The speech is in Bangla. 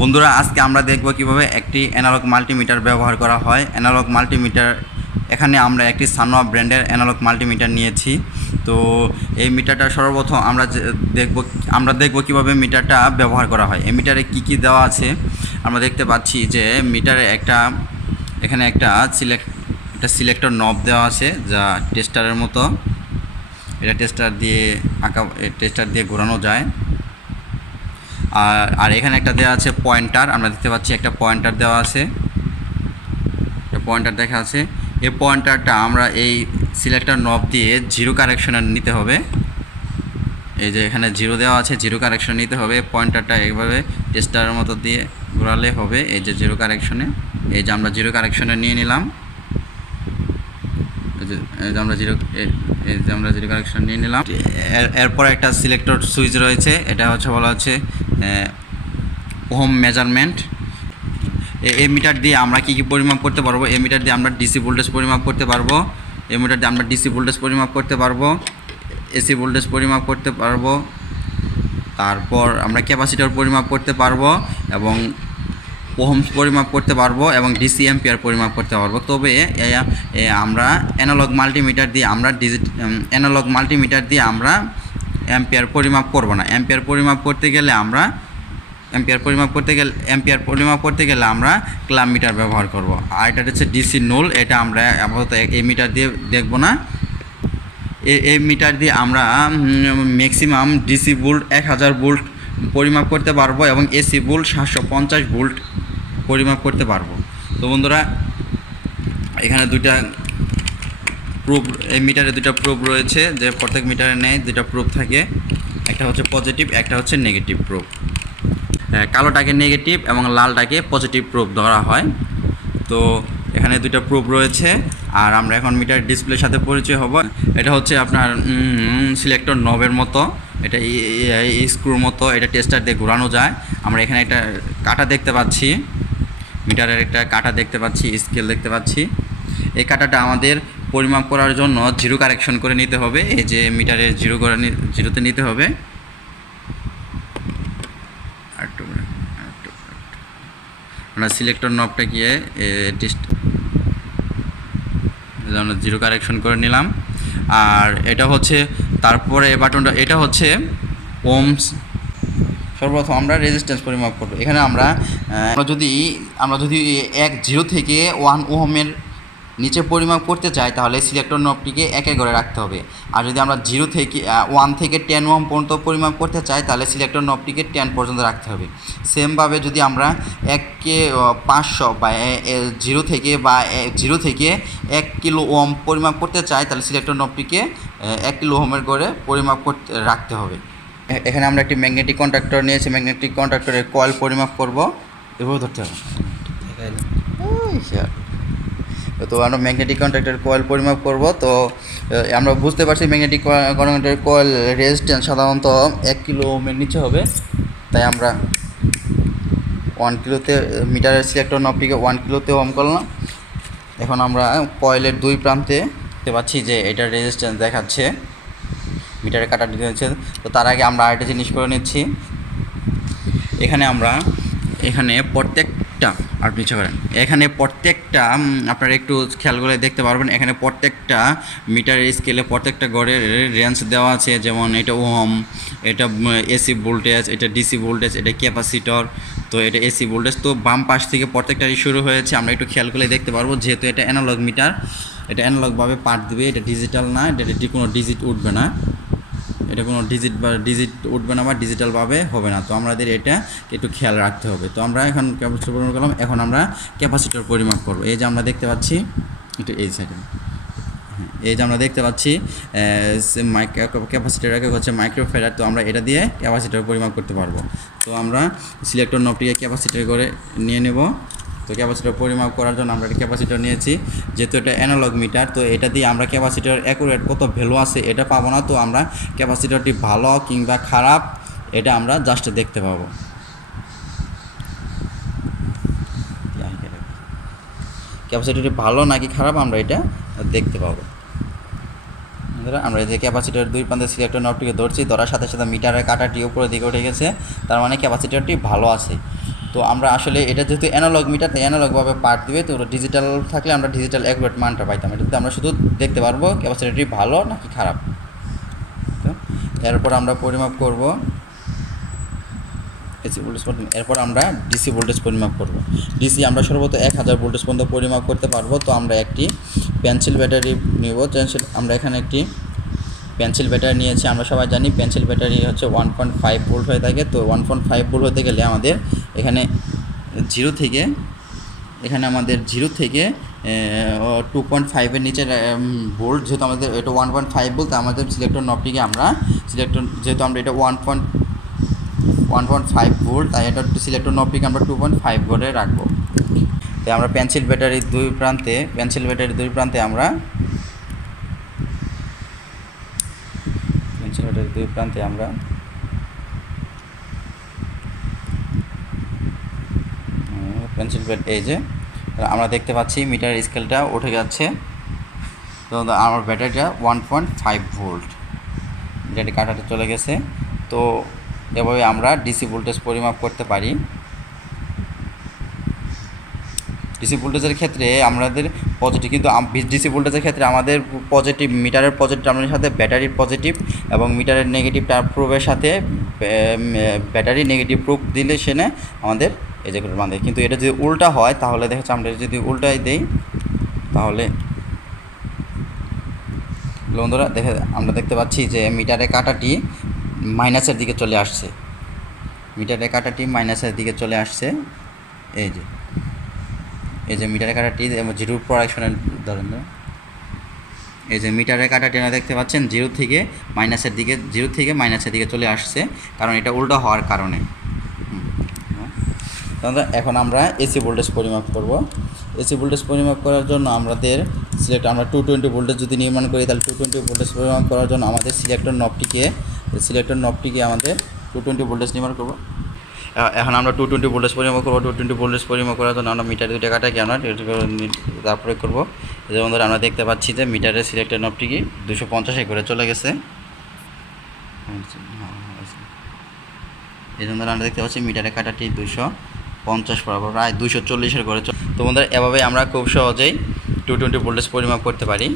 বন্ধুরা, আজকে আমরা দেখব কিভাবে একটি অ্যানালগ মাল্টিমিটার ব্যবহার করা হয়। অ্যানালগ মাল্টিমিটার, এখানে আমরা একটি সানোয়া ব্র্যান্ডের অ্যানালগ মাল্টিমিটার নিয়েছি। তো এই মিটারটা সর্বপ্রথম আমরা দেখব কিভাবে মিটারটা ব্যবহার করা হয়। এই মিটারে কি দেওয়া আছে আমরা দেখতে পাচ্ছি যে মিটারে এখানে একটা সিলেক্টর নব দেওয়া আছে, যা টেস্টারের মতো। এটা টেস্টার দিয়ে ঘোরানো যায়। আর এখানে একটা দেওয়া আছে পয়েন্টার, আমরা দেখতে পাচ্ছি একটা পয়েন্টার দেওয়া আছে, পয়েন্টার দেখা আছে। এই পয়েন্টারটা আমরা এই সিলেক্টর নব দিয়ে জিরো কারেকশনে নিতে হবে। এই যে এখানে জিরো দেওয়া আছে, জিরো কারেকশন নিতে হবে। পয়েন্টারটা এইভাবে টেস্টারের মতো দিয়ে ঘোরালে হবে। এই যে জিরো কারেকশনে, এই যে আমরা জিরো কারেকশনে নিয়ে নিলাম। এই যে আমরা জিরো কারেকশন নিয়ে নিলাম। এরপর একটা সিলেক্টর সুইচ রয়েছে, এটা বলা হচ্ছে ওহম মেজারমেন্ট। এই মিটার দিয়ে আমরা কি পরিমাপ করতে পারবো? এই মিটার দিয়ে আমরা ডিসি ভোল্টেজ পরিমাপ করতে পারবো। এই মিটার দিয়ে আমরা ডিসি ভোল্টেজ পরিমাপ করতে পারবো, এসি ভোল্টেজ পরিমাপ করতে পারবো, তারপর আমরা ক্যাপাসিটর পরিমাপ করতে পারবো, এবং ওহমস পরিমাপ করতে পারবো, এবং ডিসি অ্যাম্পিয়ার পরিমাপ করতে পারবো। তবে আমরা অ্যানালগ মাল্টিমিটার দিয়ে আমরা অ্যাম্পিয়ার পরিমাপ করব না। অ্যাম্পিয়ার পরিমাপ করতে গেলে আমরা ক্লাব মিটার ব্যবহার করব। আর এটা হচ্ছে ডিসি নুল, এটা আমরা আপাতত এই মিটার দিয়ে দেখব না। এই মিটার দিয়ে আমরা ম্যাক্সিমাম ডিসি ভোল্ট 1000 ভোল্ট পরিমাপ করতে পারবো, এবং এসি ভোল্ট 750 ভোল্ট পরিমাপ করতে পারবো। তো বন্ধুরা, এখানে এই মিটারে দুটা প্রুফ রয়েছে, যে প্রত্যেক মিটারে নেয় দুটা প্রুফ থাকে, একটা হচ্ছে পজিটিভ, একটা হচ্ছে নেগেটিভ প্রুফ। কালোটাকে নেগেটিভ এবং লালটাকে পজিটিভ প্রুফ ধরা হয়। তো এখানে দুটো প্রুফ রয়েছে। আর আমরা এখন মিটার ডিসপ্লের সাথে পরিচয় হব। এটা হচ্ছে আপনার সিলেক্টর নবের মতো, এটা স্ক্রুর মতো, এটা টেস্টার দিয়ে ঘোরানো যায়। আমরা এখানে একটা কাঁটা দেখতে পাচ্ছি, মিটারের একটা কাঁটা দেখতে পাচ্ছি, স্কেল দেখতে পাচ্ছি। এই কাঁটাটা আমাদের পরিমাপ করার জন্য জিরো কারেকশন করে নিতে হবে। এই যে মিটারের জিরোতে নিতে হবে। আমরা সিলেক্টর নবটা গিয়ে আমরা জিরো কারেকশন করে নিলাম। আর এটা হচ্ছে তারপরে বাটনটা, এটা হচ্ছে ওহমস। সর্বপ্রথম আমরা রেজিস্ট্যান্স পরিমাপ করব। এখানে আমরা যদি 0 থেকে 1 ওহমের নিচে পরিমাপ করতে চাই, তাহলে সিলেক্টর নবটিকে 1 ঘরে রাখতে হবে। আর যদি আমরা 1 থেকে 10 ওহম পর্যন্ত পরিমাপ করতে চাই, তাহলে সিলেক্টর নবটিকে 10 পর্যন্ত রাখতে হবে। সেমভাবে যদি আমরা 500 বা 0 থেকে 1 কিলো ওহম পরিমাপ করতে চাই, তাহলে সিলেক্টর নবটিকে 1 কিলো ওহমের ঘরে পরিমাপ রাখতে হবে। এখানে আমরা একটি ম্যাগনেটিক কন্ডাক্টর নিয়েছি, ম্যাগনেটিক কন্ডাক্টরের কয়েল পরিমাপ করব। এভাবে ধরতে হবে। তো আমরা ম্যাগনেটিক কন্ডাক্টরের কয়েল পরিমাপ করব। তো আমরা বুঝতে পারছি ম্যাগনেটিক কন্ডাক্টরের কয়েল রেজিস্ট্যান্স সাধারণত 1 কিলো ওহমের নিচে হবে। তাই আমরা 1 কিলোতে মিটারের সিলেক্টর নবটিকে 1 কিলোতে ওহম করলাম। এখন আমরা কয়েলের 2 প্রান্তে দেখতে পাচ্ছি যে এটার রেজিস্ট্যান্স দেখাচ্ছে, মিটারে কাটা দিয়েছে। তো তার আগে আমরা আরেকটা জিনিস করে নিচ্ছি। এখানে প্রত্যেকটা আপনারা একটু খেয়াল করে দেখতে পারবেন, এখানে প্রত্যেকটা মিটারের স্কেলে প্রত্যেকটা গড়ের রেঞ্জ দেওয়া আছে। যেমন এটা ওহম, এটা এসি ভোল্টেজ, এটা ডিসি ভোল্টেজ, এটা ক্যাপাসিটর, তো এটা এসি ভোল্টেজ। তো বাম পাশ থেকে প্রত্যেকটারই শুরু হয়েছে, আমরা একটু খেয়াল করে দেখতে পারবো। যেহেতু এটা অ্যানালগ মিটার, এটা অ্যানালগভাবে পাঠ দেবে, এটা ডিজিটাল না, এটা কোনো ডিজিট উঠবে না, বা ডিজিটালভাবে হবে না। তো আমাদের এটা একটু খেয়াল রাখতে হবে। তো আমরা এখন ক্যাপাসিটর পরিমাপ করলাম। এখন আমরা ক্যাপাসিটর পরিমাপ করব। এই যে আমরা দেখতে পাচ্ছি, একটু এই সাইডে, এই যে আমরা দেখতে পাচ্ছি ক্যাপাসিটর একক হচ্ছে মাইক্রোফ্যারাড। তো আমরা এটা দিয়ে ক্যাপাসিটর পরিমাপ করতে পারবো। তো আমরা সিলেক্টর নবটিকে ক্যাপাসিটর করে নিয়ে নেব। তো ক্যাপাসিটর পরিমাপ করার জন্য আমরা একটা ক্যাপাসিটর নিয়েছি। যেহেতু এটা অ্যানালগ মিটার, তো এটা দিয়ে আমরা ক্যাপাসিটর অ্যাকুরেট কত ভ্যালু আছে এটা পাবো না। তো আমরা ক্যাপাসিটরটি ভালো কিংবা খারাপ এটা আমরা জাস্ট দেখতে পাবো। ক্যাপাসিটরটি ভালো নাকি খারাপ আমরা এটা দেখতে পাবো। আমরা এই যে ক্যাপাসিটর দুই প্রান্তে সিলেক্টর নবটিকে ধরছি, ধরার সাথে সাথে মিটারের কাঁটাটি উপরের দিকে উঠে গেছে, তার মানে ক্যাপাসিটরটি ভালো আছে। তো আমরা আসলে এটা যেহেতু অ্যানালগ মিটার, তাই অ্যানালগভাবে পার্ট দিবে, তো ডিজিটাল থাকলে আমরা ডিজিটাল অ্যাকুরেট মানটা পাইতাম। এটাতে আমরা শুধু দেখতে পারবো ক্যাপাসিটরটি ভালো নাকি খারাপ। তো এরপর আমরা পরিমাপ করব এসি ভোল্টেজ, এরপর আমরা ডিসি ভোল্টেজ পরিমাপ করব। ডিসি আমরা সর্বোচ্চ 1000 ভোল্টেজ পর্যন্ত পরিমাপ করতে পারবো। তো আমরা একটি পেন্সিল ব্যাটারি নিব। আমরা এখানে একটি পেন্সিল ব্যাটারি নিয়েছি। আমরা সবাই জানি পেন্সিল ব্যাটারি হচ্ছে 1.5 ভোল্ট হয়ে থাকে। তো 1.5 ভোল্ট হতে গেলে আমাদের এখানে জিরো থেকে 2.5-এর নিচের ভোল্ট, যেহেতু আমাদের এটা 1.5 ভোল্ট, আমাদের সিলেক্টর নবটিকে আমরা যেহেতু আমরা এটা 1.5 ভোল্ট, তাই এটা সিলেক্টর নবটিকে আমরা 2.5 ভোল্টে রাখবো। তাই আমরা পেন্সিল ব্যাটারির দুই প্রান্তে আমরা এই যে আমরা দেখতে পাচ্ছি মিটার স্কেলটা উঠে যাচ্ছে। তো আমার ব্যাটারিটা 1.5 ভোল্ট, ব্যাটারি কাটাতে চলে গেছে। তো এভাবে আমরা ডিসি ভোল্টেজ পরিমাপ করতে পারি। ডিসি ভোল্টেজের ক্ষেত্রে আমাদের পজিটিভ, কিন্তু ডিসি ভোল্টেজের ক্ষেত্রে আমাদের পজিটিভ, মিটারের পজিটিভ টার্মিনালের সাথে ব্যাটারির পজিটিভ এবং মিটারের নেগেটিভ প্রুফের সাথে ব্যাটারি নেগেটিভ প্রুফ দিলে সেনে আমাদের এই যে বাঁধে। কিন্তু এটা যদি উল্টা হয় তাহলে দেখা যাচ্ছে আমরা যদি উল্টাই দেই তাহলে বন্ধুরা আমরা দেখতে পাচ্ছি যে মিটারের কাঁটাটি মাইনাসের দিকে চলে আসছে। এই যে মিটারের কাঁটাটি জিরো প্রোডাকশনের ধরেন, এই যে মিটারের কাঁটাটি আমরা দেখতে পাচ্ছেন জিরো থেকে মাইনাসের দিকে চলে আসছে, কারণ এটা উল্টো হওয়ার কারণে। এখন আমরা এসি ভোল্টেজ পরিমাপ করব। এসি ভোল্টেজ পরিমাপ করার জন্য আমরা 220 ভোল্টেজ যদি নির্মাণ করি, তাহলে 220 ভোল্টেজ পরিমাপ করার জন্য আমাদের সিলেক্টর নবটিকে আমাদের 220 ভোল্টেজ নির্মাণ করব। এখন আমরা 220 ভোল্টেজ পরিমাপ করব। 220 ভোল্টেজ পরিমাপ করার জন্য আমরা মিটার দুইটা কাটাকে আমরা তারপরে করব। যেমন ধরে আমরা দেখতে পাচ্ছি যে মিটারের সিলেক্টর নবটিকে 250 করে চলে গেছে। এই জন্য আমরা দেখতে পাচ্ছি মিটারের কাটাটি 250 বরাবর, প্রায় 240-এর ঘরে। তো বন্ধুরা, এভাবে আমরা খুব সহজেই 220 ভোল্টেজ পরিমাপ করতে পারি।